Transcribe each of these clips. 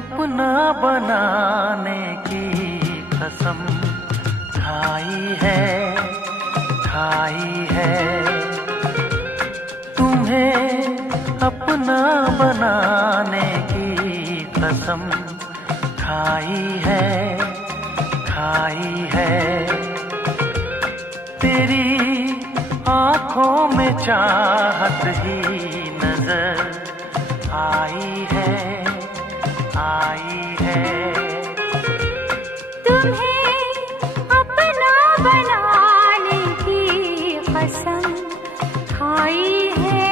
अपना बनाने की कसम खाई है तुम्हें अपना बनाने की कसम खाई है तेरी आँखों में चाहत ही नजर आई है तुम्हें अपना बनाने की कसम खाई है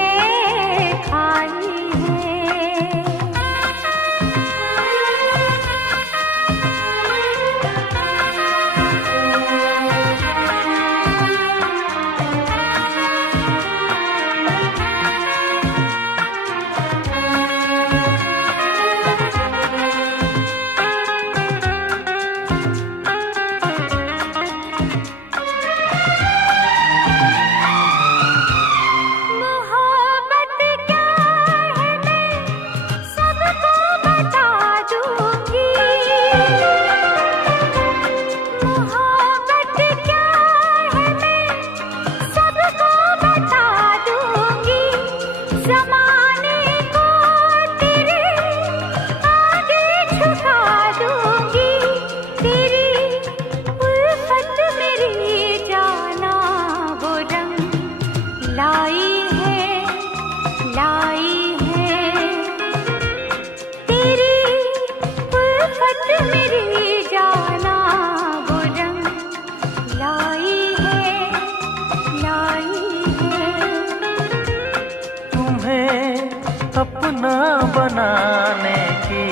अपना बनाने की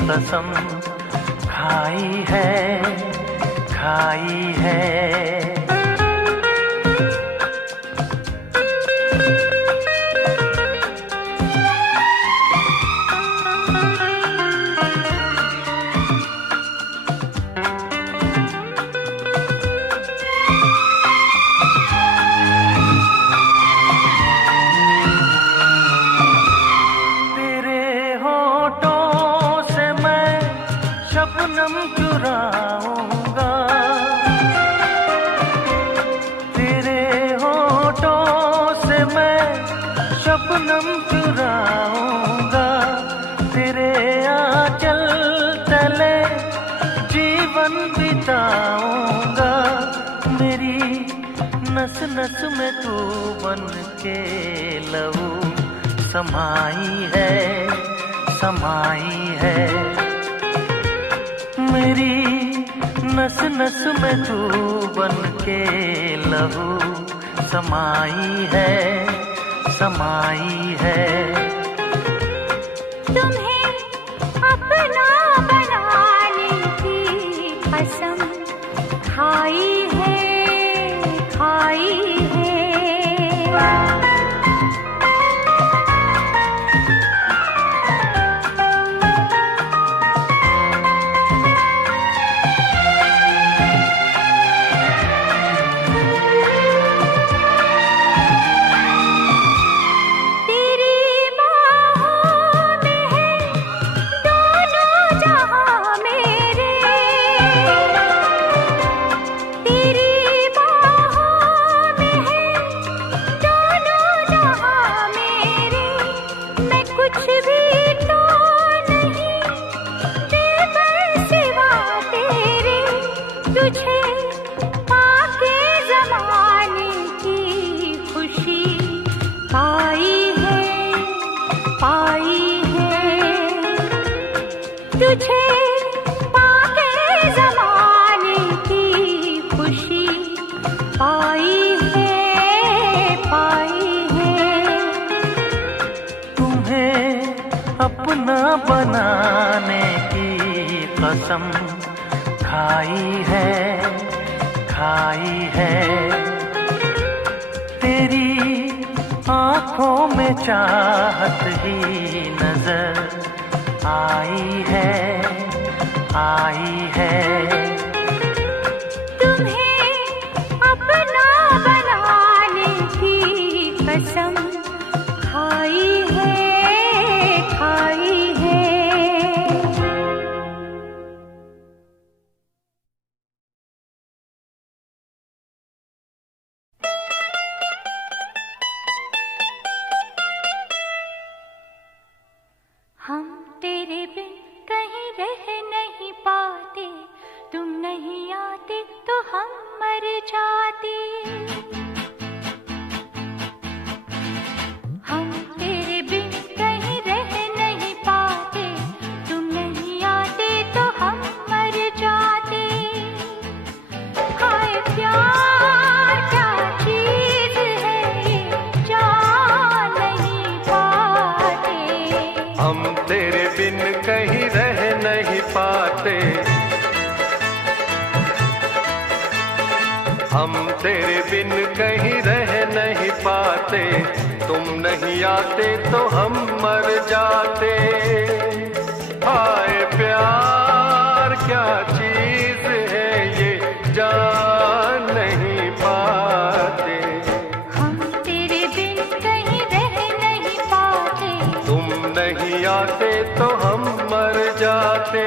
कसम खाई है शबनम चुराऊंगा तेरे होठों से मैं शबनम चुराऊंगा तेरे आंचल तले जीवन बिताऊंगा मेरी नस नस में तू बन के लहू समाई है मेरी नस नस में तू बन के लहू समाई है तुम्हें अपना बनाने की कसम खाई है तुझे पाके ज़माने की खुशी पाई है तुझे पाके ज़माने की खुशी पाई है तुम्हें अपना बनाने की कसम खाई है तेरी आँखों में चाहत ही नजर आई है तुम्हें अपना बनाने की कसम खाई है पाते, तुम नहीं आते तो हम मर जाते। हाय प्यार क्या चीज है ये जान नहीं पाते। हम तेरे बिन कहीं रह नहीं पाते, तुम नहीं आते तो हम मर जाते।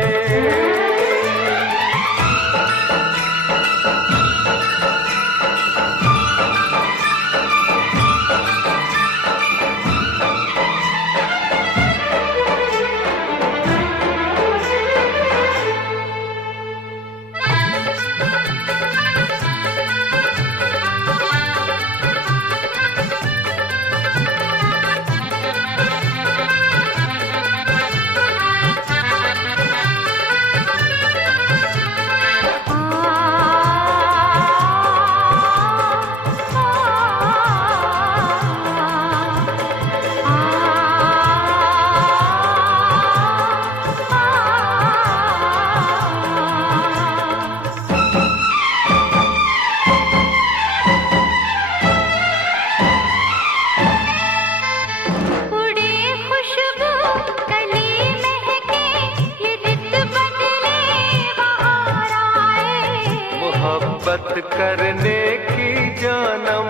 मोहब्बत करने की जानम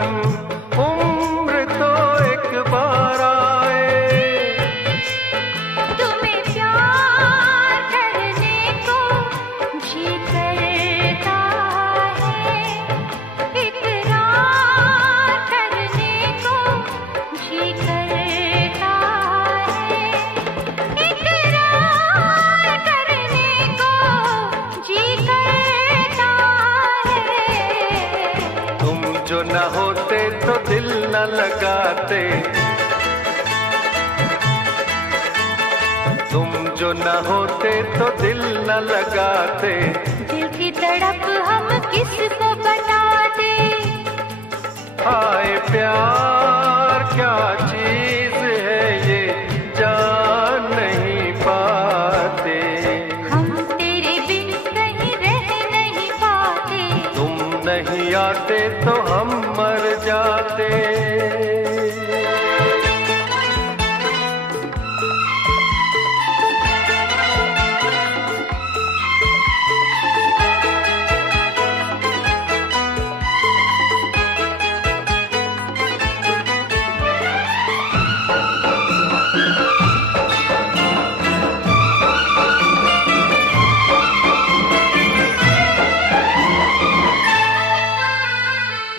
उम्र तो एक बार आए। तुम्हें प्यार करने को जी करता है, इकरार करने को जी करता है, इकरार करने को जी करता है। तुम जो न होते तो दिल न लगाते, तुम जो न होते तो दिल न लगाते। दिल की तड़प हम किसको बताते। हाय प्यार क्या चीज है ये जान नहीं पाते। हम तेरे बिन कहीं रह नहीं पाते, तुम नहीं आते तो हम मर जाते।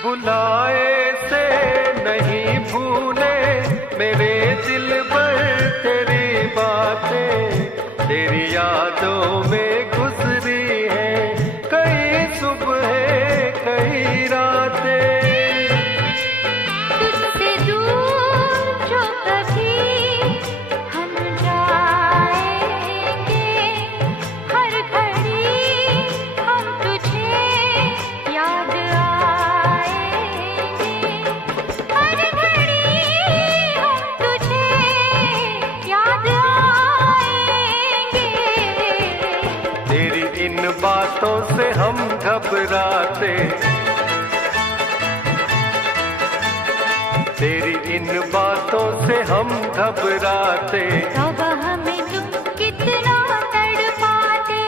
बुलाए से नहीं भूले मेरे दिल पर तेरी बातें, तेरी यादों में गुजरी है कई सुबह कई रातें। तुझसे दूर जो कभी हम जाएंगे, हर घड़ी हम तुझे याद आएंगे, हर घड़ी हम तुझे याद आएंगे। तेरी इन बातों से हम घबराते, तेरी इन बातों से हम घबराते। तौबा हमें तुम कितना तड़पाते।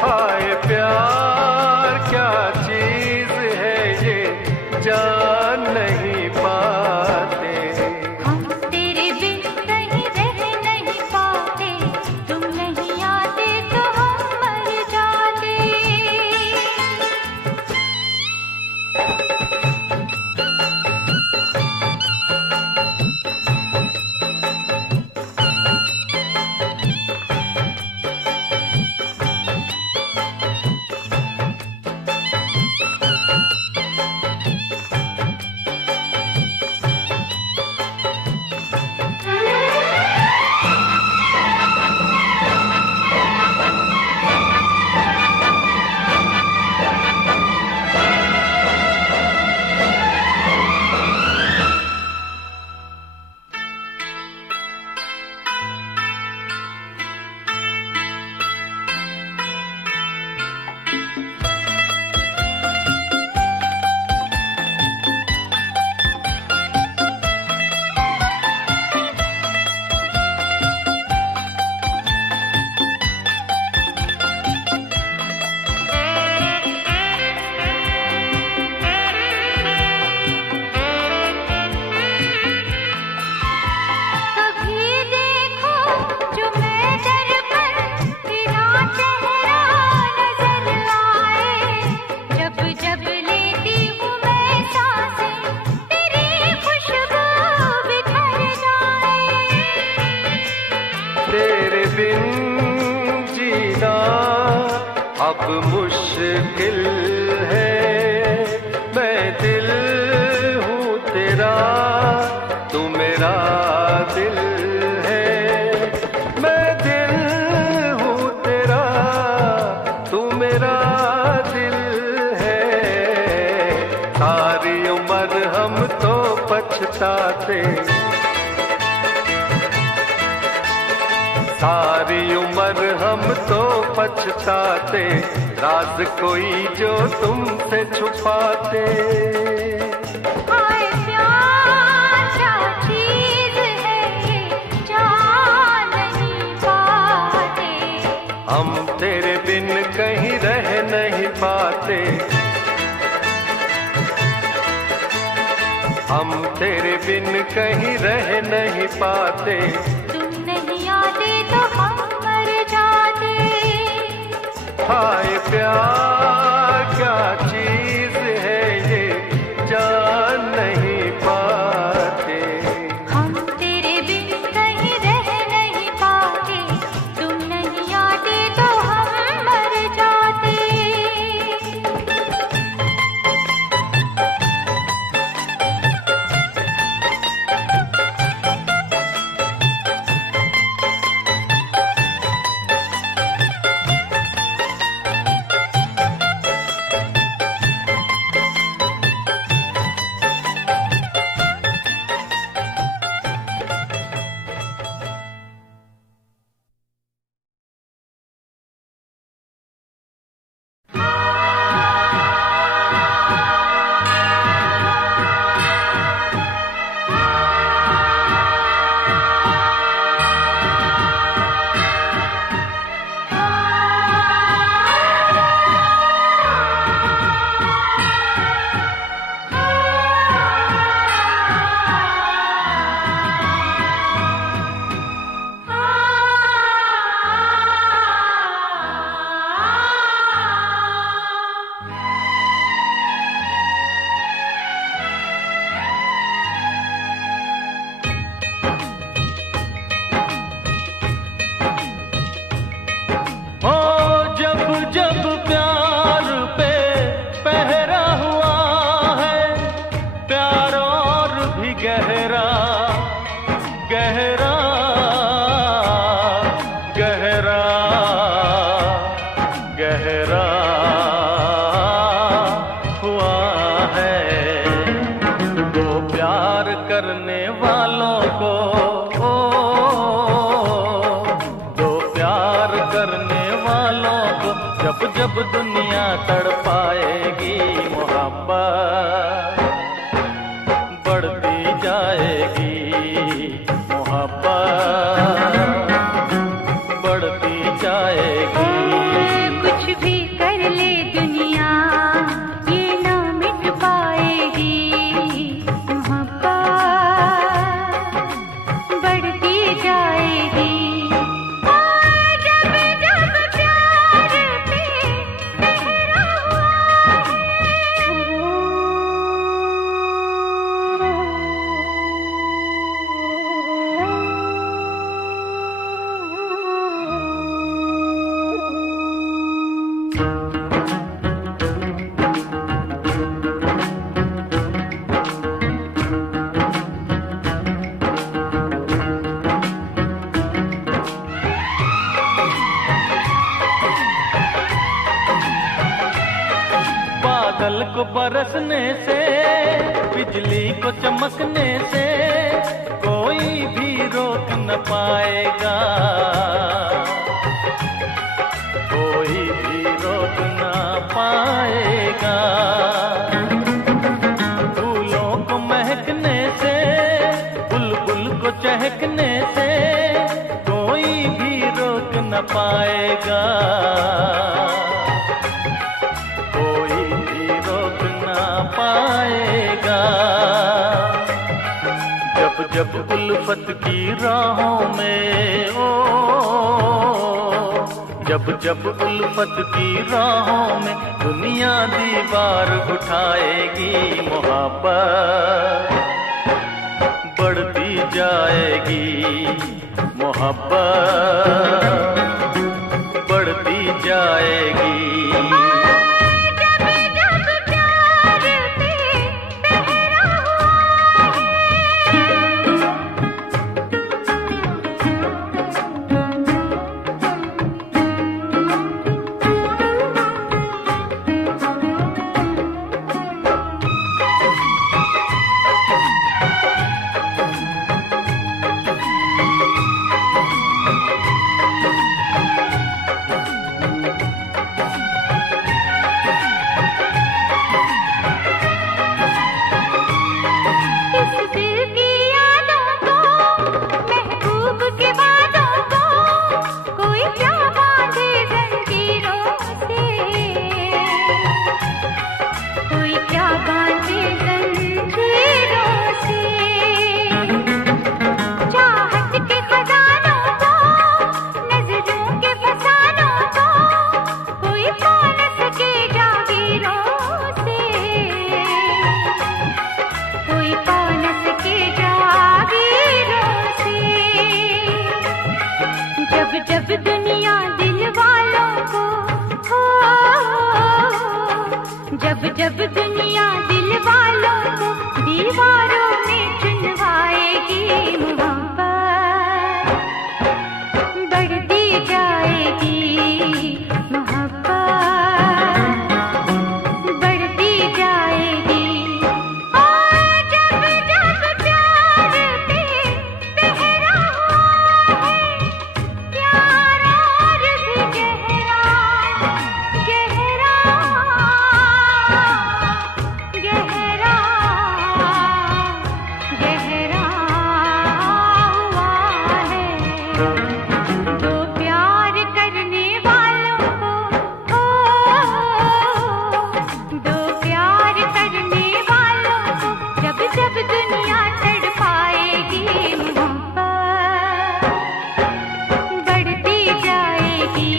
हाय प्यार क्या चीज है ये जान नहीं पाते। हम तेरे बिन कहीं रह नहीं पाते, तुम नहीं आते तो हम मर जाते। मेरा, तू मेरा दिल है। मैं दिल हूँ तेरा, तू मेरा दिल है। सारी उम्र हम तो पछताते, सारी उम्र हम तो पछताते, राज कोई जो तुमसे छुपाते। हाय प्यार क्या चीज है ये जान नहीं पाते, हम तेरे बिन कहीं रह नहीं पाते, हम तेरे बिन कहीं रह नहीं पाते। तुम नहीं आते तो हम मर जाते। हाय प्यार क्या चीज है ये जान नहीं पाते, हम तेरे बिन कहीं रह नहीं पाते, तुम नहीं आते तो हम मर जाते। जब प्यार पे पहरा हुआ है, प्यार और भी गहरा गहरा गहरा गहरा हुआ है। तो प्यार करने वालों को जब दुनिया तड़पाएगी, मोहब्बत बढ़ती जाएगी, मोहब्बत बढ़ती जाएगी। कुछ भी कर ले दुनिया ये ना मिट पाएगी, मोहब्बत बढ़ती जाएगी। बादल को बरसने से, बिजली को चमकने से कोई भी रोक न पाएगा, कोई भी रोक न पाएगा। फूलों को महकने से, बुलबुल को चहकने से कोई भी रोक न पाएगा, पाएगा। जब उल्फत की राहों में जब उल्फत की राहों में दुनिया दीवार उठाएगी, मोहब्बत बढ़ती जाएगी, मोहब्बत बढ़ती जाएगी। जब जब प्यार पे पहरा हुआ जब दुनिया दिल वालों को हो, जब दुनिया दिल वालों को दीवारों में चुनवाएगी, मोहब्बत बढ़ती जाएगी, मोहब्बत बढ़ती जाएगी। और जब जब प्यार पे पहरा हुआ है, प्यार और भी गहरा गहरा गहरा गहरा हुआ है, तो प्यार करने वालों को हो, दो प्यार करने वालों को जब जब दुनिया तड़पाएगी, मोहब्बत बढ़ती जाएगी,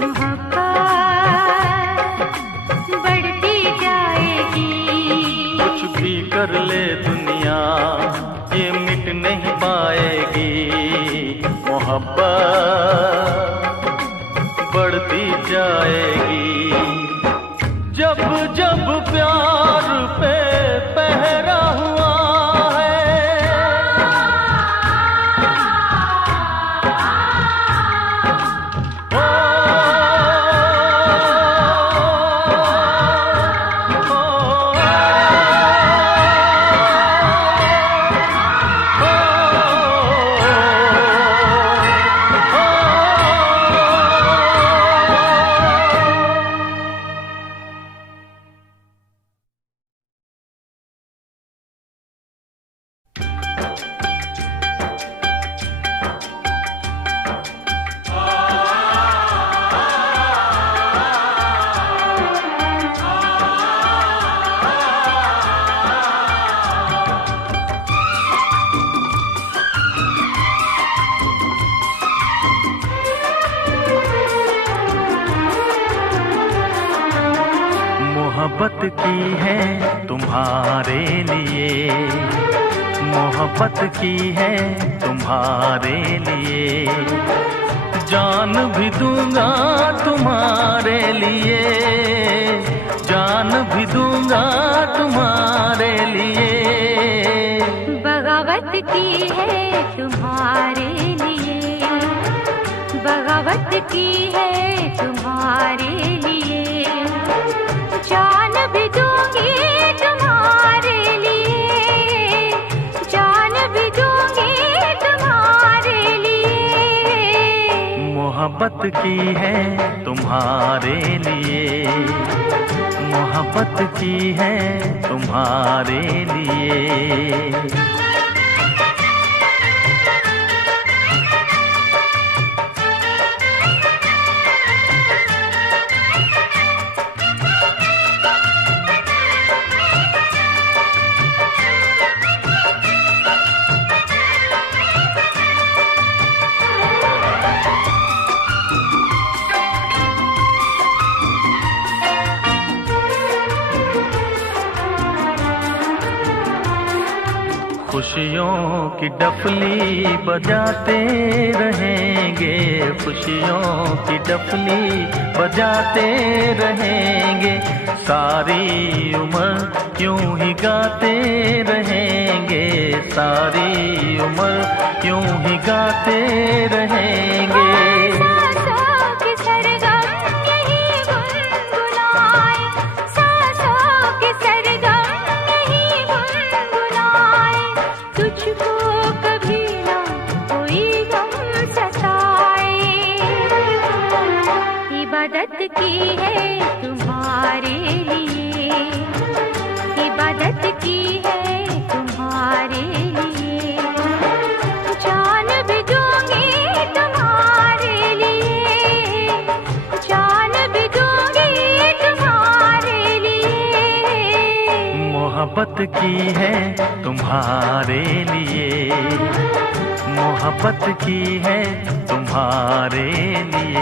मोहब्बत बढ़ती जाएगी। कुछ भी कर ले दुनिया ये मिट नहीं पाएगी, मोहब्बत बढ़ती जाएगी। जब जब प्यार पे पहरा हुआ है, मोहब्बत की है तुम्हारे लिए, मोहब्बत की है तुम्हारे लिए, जान भी दूंगा तुम्हारे लिए, जान भी दूंगा तुम्हारे लिए। बगावत की है तुम्हारे लिए, बगावत की है तुम्हारे लिए, जान भी दूंगी तुम्हारे लिए, जान भी दूंगी तुम्हारे लिए। मोहब्बत की है तुम्हारे लिए, मोहब्बत की है तुम्हारे लिए। खुशियों की डफली बजाते रहेंगे, खुशियों की डफली बजाते रहेंगे, सारी उम्र यूं ही गाते रहेंगे, सारी उम्र यूं ही गाते रहेंगे। इबादत की है तुम्हारे लिए, इबादत की है तुम्हारे लिए, जान भी दूंगी तुम्हारे लिए, जान भी दूंगी तुम्हारे लिए। मोहब्बत की है तुम्हारे लिए, मोहब्बत की है तुम्हारे लिए।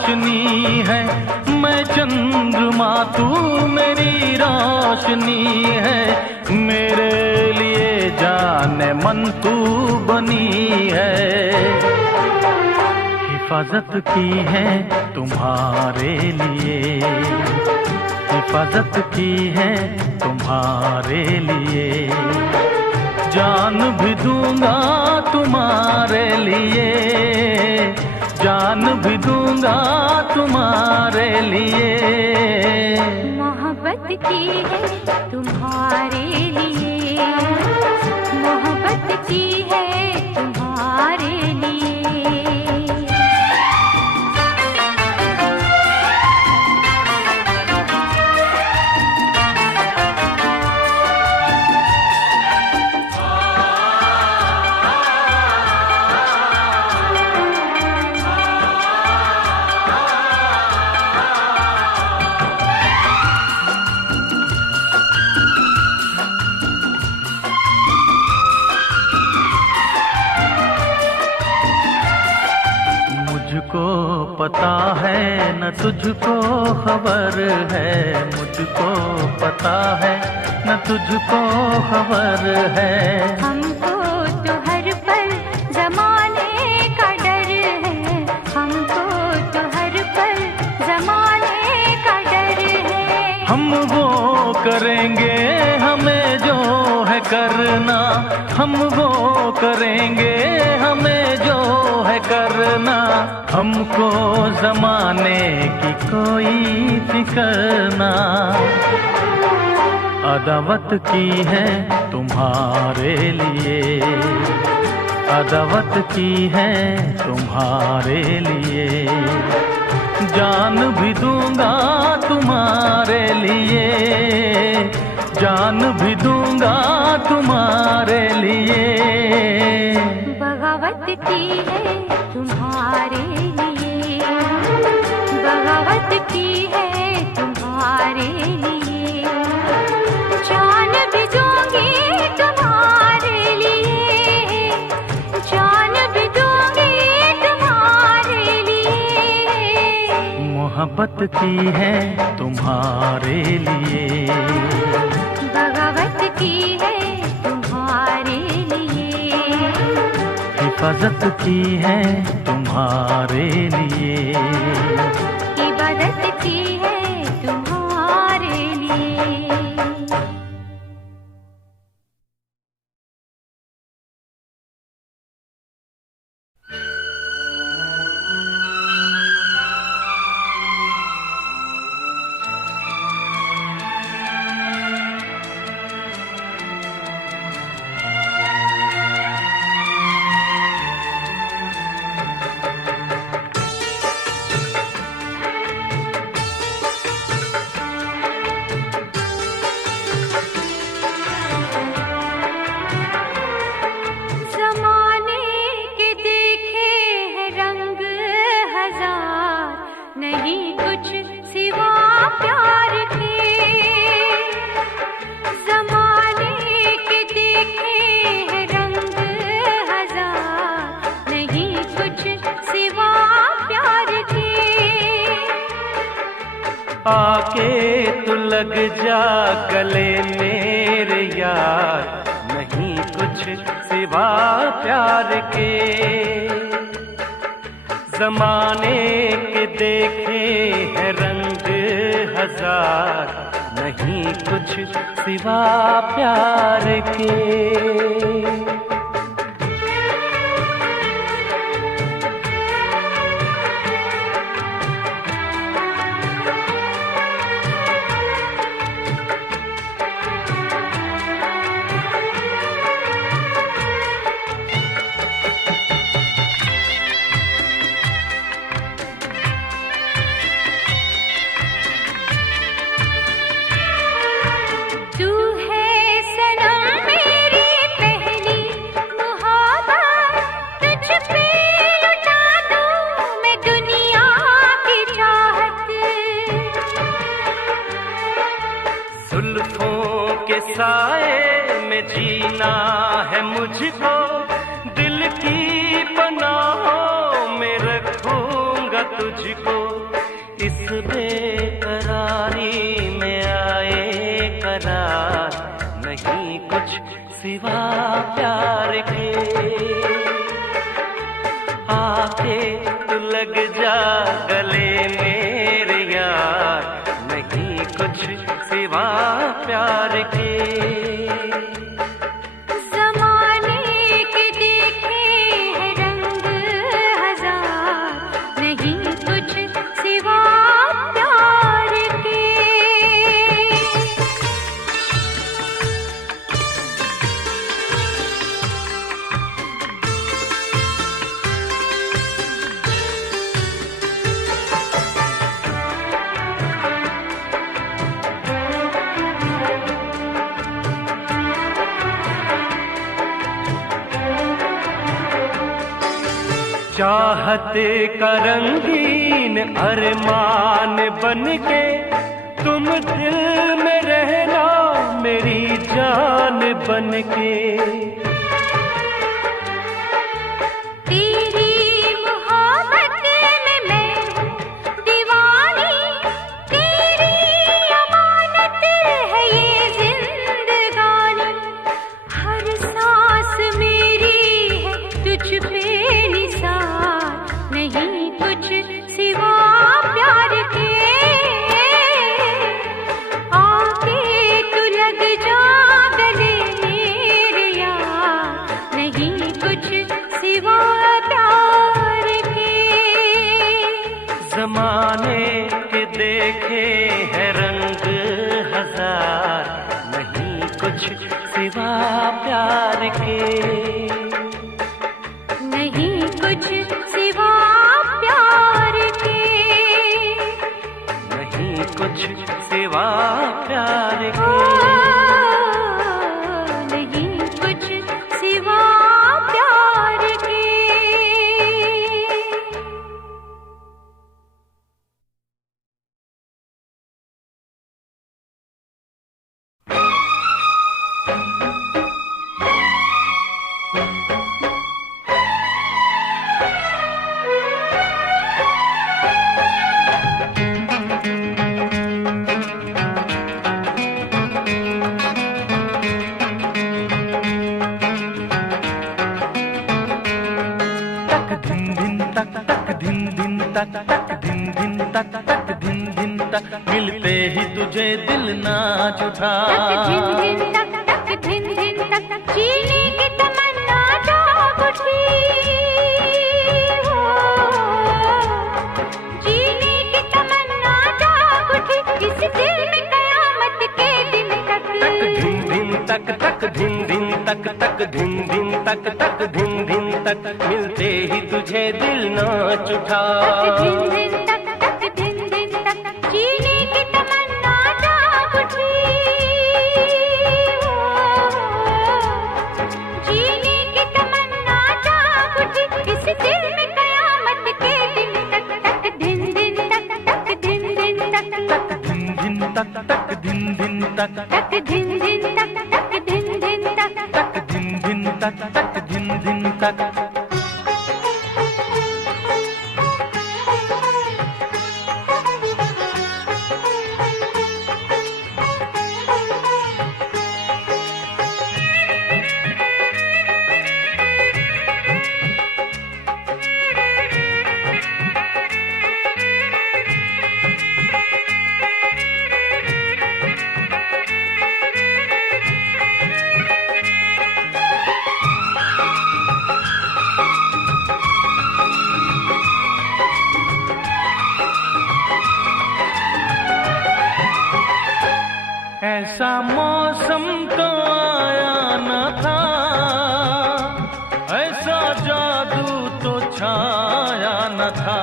रोशनी है, मैं चंद्रमा तू मेरी रोशनी है, मेरे लिए जाने मन तू बनी है। हिफाजत की है तुम्हारे लिए, हिफाजत की है तुम्हारे लिए, जान भी दूंगा तुम्हारे लिए, जान भी दूंगा तुम्हारे लिए। मोहब्बत की है तुम्हारे लिए, मोहब्बत की है तुम्हारे लिए। मुझको पता है न तुझको खबर है, मुझको पता है न तुझको खबर है। हमको तो हर पल जमाने का डर है, हमको तो हर पल जमाने का डर है। हम वो करेंगे हमें जो है करना, हम वो करेंगे हमें जो है करना, हमको जमाने की कोई फिक्र ना। अदावत की है तुम्हारे लिए, अदावत की है तुम्हारे लिए, जान भी दूंगा तुम्हारे लिए, जान भी दूंगा तुम्हारे लिए। बगावत की है तुम्हारे लिए, बगावत की है तुम्हारे लिए, जान भी दूंगी तुम्हारे लिए, जान भी दूंगी तुम्हारे लिए। मोहब्बत की है तुम्हारे लिए, बगावत की है तुम्हारे लिए, हिफाजत की है तुम्हारे लिए, इबादत की है तुम्हारे लिए। नहीं कुछ सिवा प्यार के, ज़माने के देखे हैं रंग हजार, नहीं कुछ सिवा प्यार के। आके तू लग जा गले मेरे यार, नहीं कुछ सिवा प्यार के। ज़माने के देखे हैं रंग हजार, नहीं कुछ सिवा प्यार के। साए में जीना है मुझको, दिल की पनाहों में रखूंगा तुझको इस बेकरारी में आए करार, नहीं कुछ सिवा प्यार के। आके तू लग जा गले मेरे यार, नहीं कुछ सिवा प्यार के। चाहत का रंगीन अरमान बनके तुम दिल में रहना मेरी जान बनके। तेरी मोहब्बत में मैं दीवानी, तेरी अमानत है ये जिंदगानी। हर सांस मेरी है तुझ पे नहीं कुछ सिवा प्यार के। आके तू लग जा गले मेरे यार, नहीं कुछ सिवा प्यार के। ज़माने के देखे हैं रंग हजार, नहीं कुछ सिवा प्यार के। नहीं कुछ सिवा प्यार के, नहीं कुछ सिवा प्यार के। नहीं कुछ सिवा प्यार के। मिलते ही तुझे दिल नाच उठा। धिन धिन तक तक धिन धिन तक जीने की तमन्ना जाग उठी। जीने की तमन्ना जाग उठी इस दिल में कयामत के दिन तक। धिन धिन तक तक धिन धिन तक तक धिन धिन तक तक धिन धिन तक मिलते ही तुझे दिल नाच उठा। धिन धिन तक तक धिन धिन तक जीने की तमन्ना जाग उठी। जीने की तमन्ना जाग उठी इस दिल में कयामत के दिन तक। तक धिन धिन तक तक धिन धिन तक तक धिन धिन तक तक धिन धिन तक तक धिन धिन तक तक धिन धिन तक तक धिन धिन तक तक धिन धिन तक। ऐसा मौसम तो आया न था, ऐसा जादू तो छाया न था।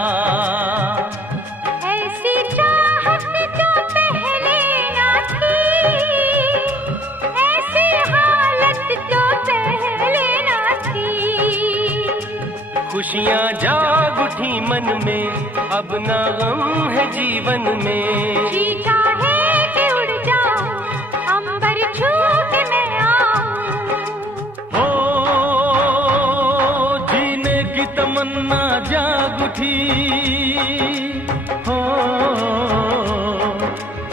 ऐसी चाहत जो पहले ना थी, ऐसी हालत जो पहले ना थी। खुशियाँ जाग उठी मन में, अब ना गम है जीवन में। जीता है कि उड़ जाऊं, अंबर छू के मैं आऊं। हो जीने की तमन्ना जाग उठी हो,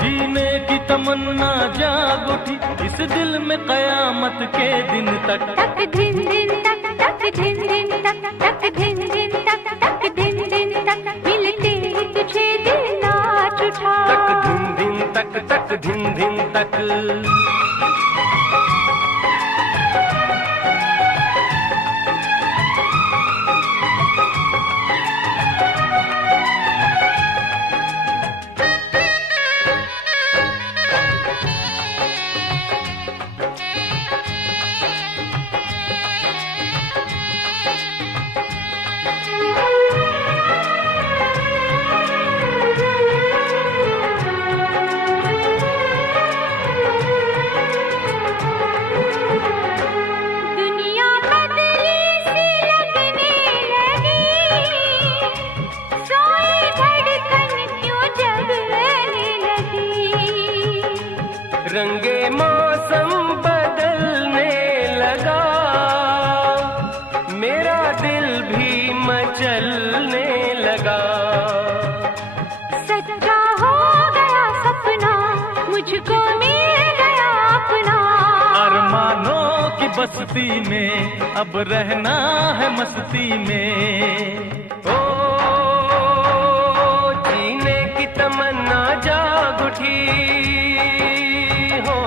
जीने की तमन्ना जाग उठी इस दिल में कयामत के दिन तक। तक दिन दिन तक, तक दिन दिन तक, तक दिन दिन तक, तक दिन दिन तक, मिलते ही तुझे दिल नाच उठा। तक दिन दिन तक, तक दिन दिन तक। रंगे मौसम बदलने लगा, मेरा दिल भी मचलने लगा। सच्चा हो गया सपना, मुझको मिल गया अपना। अरमानों की बस्ती में अब रहना है मस्ती में। ओ जीने की तमन्ना जाग उठी हो,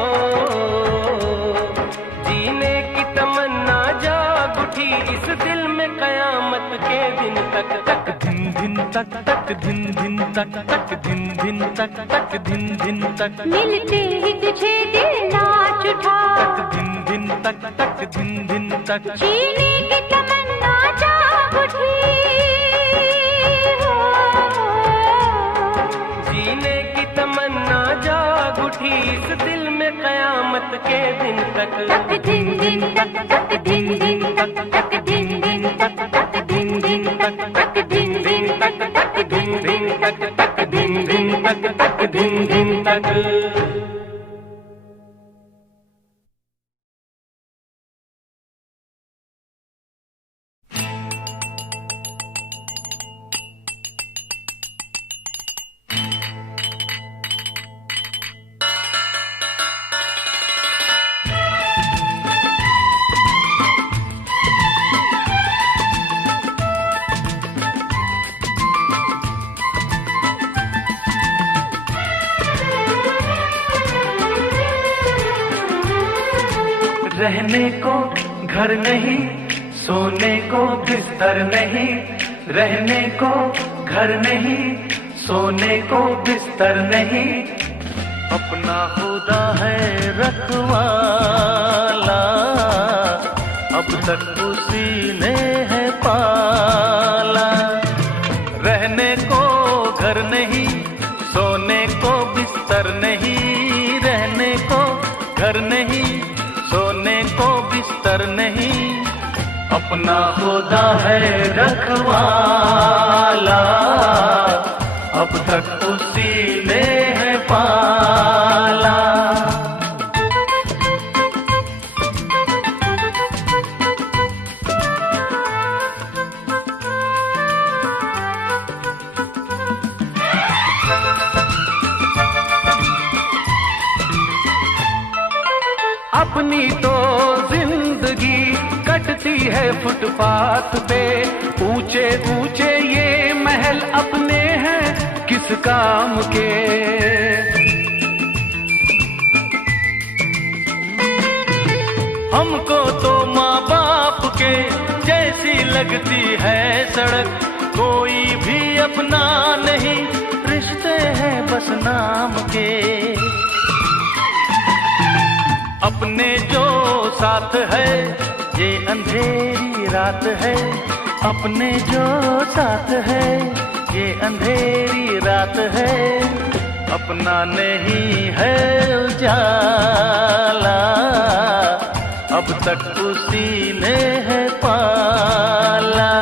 जीने की तमन्ना जाग उठी इस दिल में कयामत के दिन तक। तक दिन दिन तक, तक दिन दिन तक, तक दिन दिन तक, तक दिन दिन तक, मिलते ही तुझे दिल नाच उठा। तक दिन दिन तक, तक दिन दिन तक, जीने की तमन्ना जाग उठी हो, जीने की तमन्ना जाग उठी इस दिल में कयामत के दिन तक। तक दिन दिन तक, तक दिन दिन तक, तक दिन दिन तक, तक दिन दिन तक, तक दिन दिन तक, तक दिन दिन तक, तक दिन दिन तक, तक दिन दिन तक। रहने को घर नहीं, सोने को बिस्तर नहीं, रहने को घर नहीं, सोने को बिस्तर नहीं, अपना खुदा है रखवाला, अब तक उसी ने है पाला। रहने को घर नहीं, सोने को बिस्तर नहीं, रहने को घर नहीं, सोने को बिस्तर नहीं, अपना खुदा है रखवाला, अब तक उसी ने है पाला। अपनी तो जिंदगी कटती है फुटपाथ पे, ऊंचे ऊंचे ये महल अपने हैं किस काम के। हमको तो माँ बाप के जैसी लगती है सड़क, कोई भी अपना नहीं, रिश्ते हैं बस नाम के। अपने जो साथ है ये अंधेरी रात है, अपने जो साथ है ये अंधेरी रात है, अपना नहीं है उजाला, अब तक उसी ने है पाला।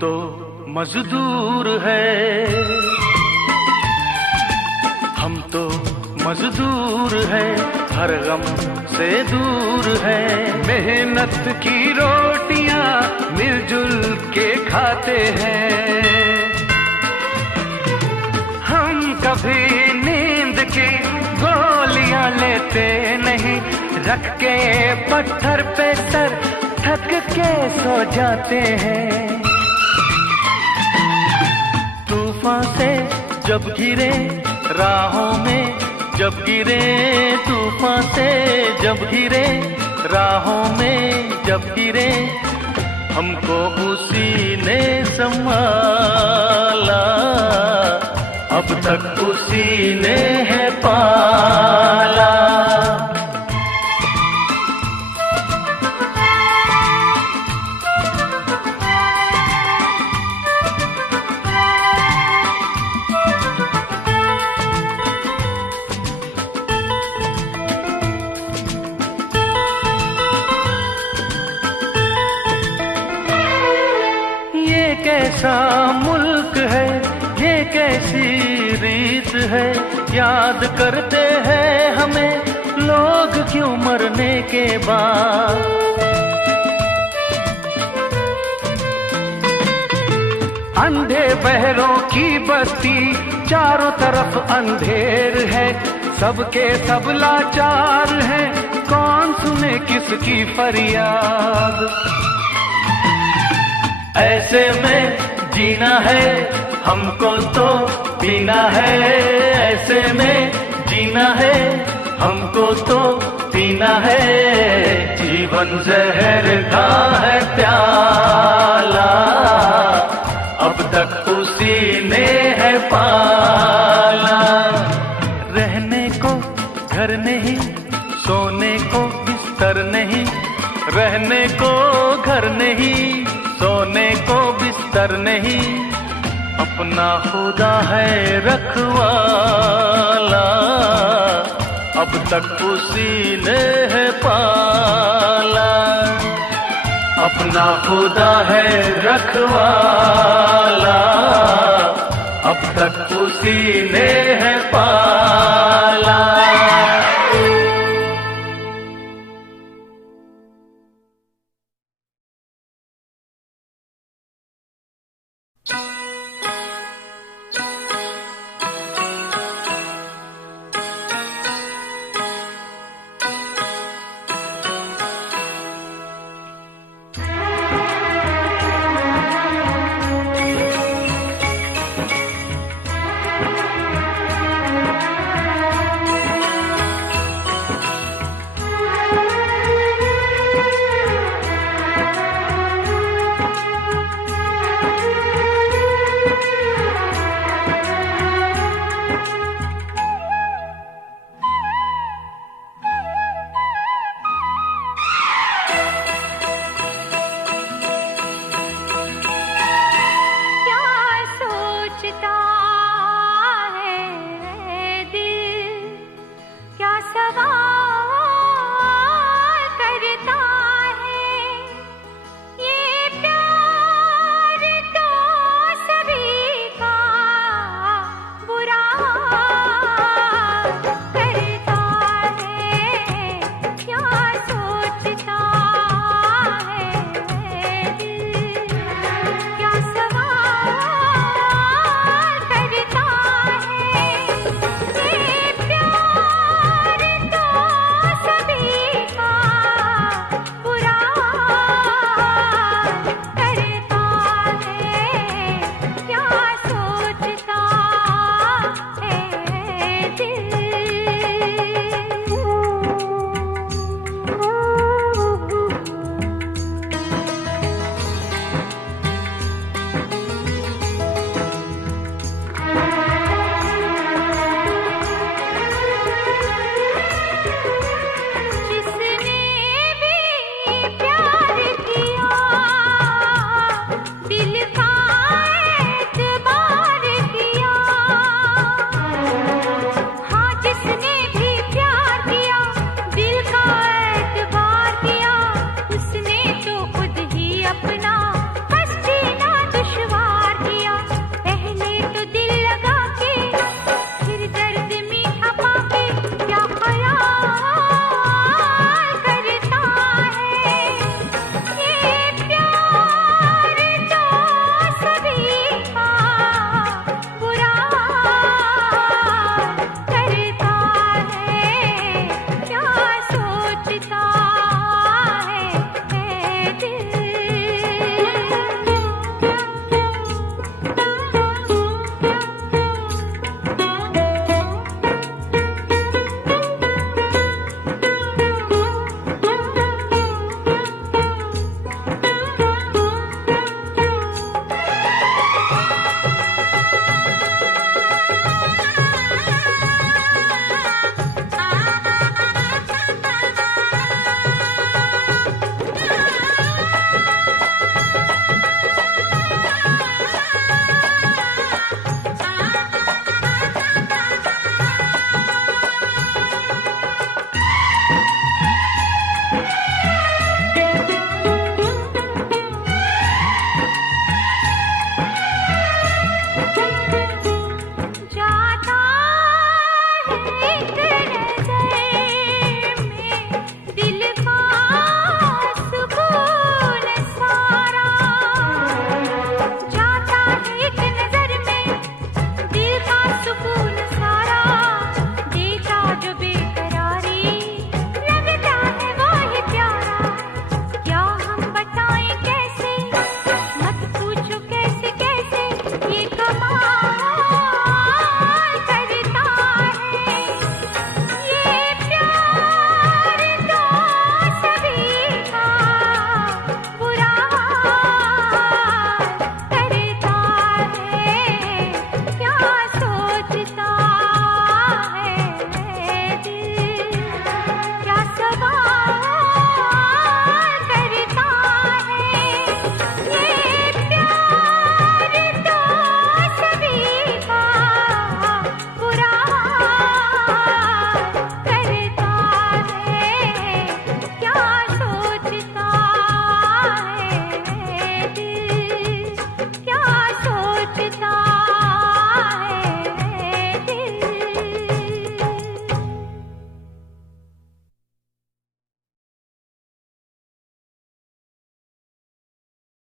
तो मजदूर है, हम तो मजदूर है, हर गम से दूर है। मेहनत की रोटियां मिलजुल के खाते हैं, हम कभी नींद की गोलियां लेते नहीं, रख के पत्थर पे सर थक के सो जाते हैं। तूफान से जब गिरे राहों में, जब गिरे तूफान से जब गिरे राहों में, जब गिरे हमको उसी ने संभाला, अब तक उसी ने है पाला। कैसा मुल्क है, ये कैसी रीत है, याद करते हैं हमें लोग क्यों मरने के बाद। अंधे बहरों की बस्ती, चारों तरफ अंधेर है, सबके सब लाचार हैं, कौन सुने किसकी फरियाद। ऐसे में जीना है हमको तो पीना है, ऐसे में जीना है हमको तो पीना है। जीवन जहर का है प्याला, अब तक उसी ने है पाला। रहने को घर नहीं, सोने को बिस्तर नहीं, रहने को घर नहीं, सोने को बिस्तर नहीं, अपना खुदा है रखवाला, अब तक उसी ने है पाला। अपना खुदा है रखवाला, अब तक उसी ने है पाला।